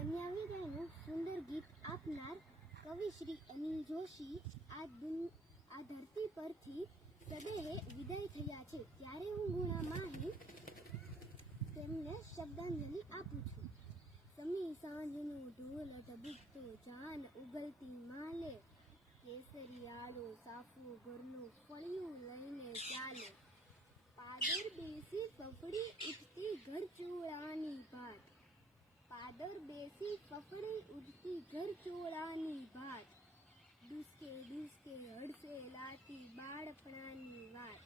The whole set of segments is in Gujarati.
સમયાવિદાયનું સુંદર ગીત આપનાર કવિ શ્રી અનિલ જોશી આ આ ધરતી પરથી સદેહે વિદાય થયા છે. ત્યારે હું ગુણા માહી તેમને શ્રદ્ધાંજલિ આપું છું. સમી સાંજનો ઢોલ ઢબુકતો જાન ઉગલતી માલે. કેસરિયાળો સાફો ઘરનું ફળિયું લઈને ચાલે. પાદર બેસી ફફડી ઉઠતી ઘર ચૂડાની ભાત બેસી ઉડતી ઘર ચોળાની ભાત ડુસકે ડુસકે હડસે લાતી બાળપણાની વાત.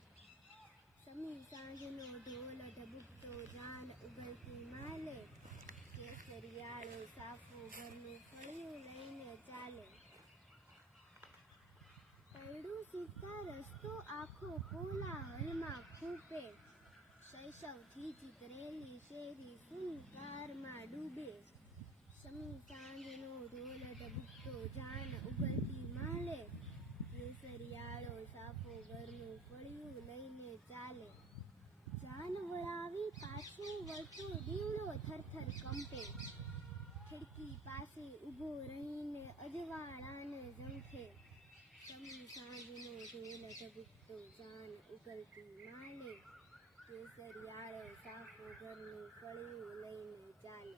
સમી સાંજનો ઢોલ ઢબુકતો જાન ઉગલતી માલે. કેસરિયાળો સાફો ઘરનું ફળિયું લઈને ચાલે. પૈડું સુટતા રસ્તો આખો કોલાહલમાં ખૂપે શૈશવથી જ શેરી સુનકારમાં ડૂબે સમી સાંજનો ઢોલ ઢબુકતો જાન ઉગલતી માલે કેસરિયાળો સાફો ઘરનું ફળિયું લઈને ચાલે. જાન વળાવી પાછું વળતું દીવડો થરથર કંપે. ખિડકી પાસે ઊભો રહીને અજવાળાને ઝંખે સમી સાંજનો ઢોલ ઢબુકતો જાન ઉગલતી માલે કેસરિયાળો સાફો ઘરનું ફળિયું લઈને ચાલે.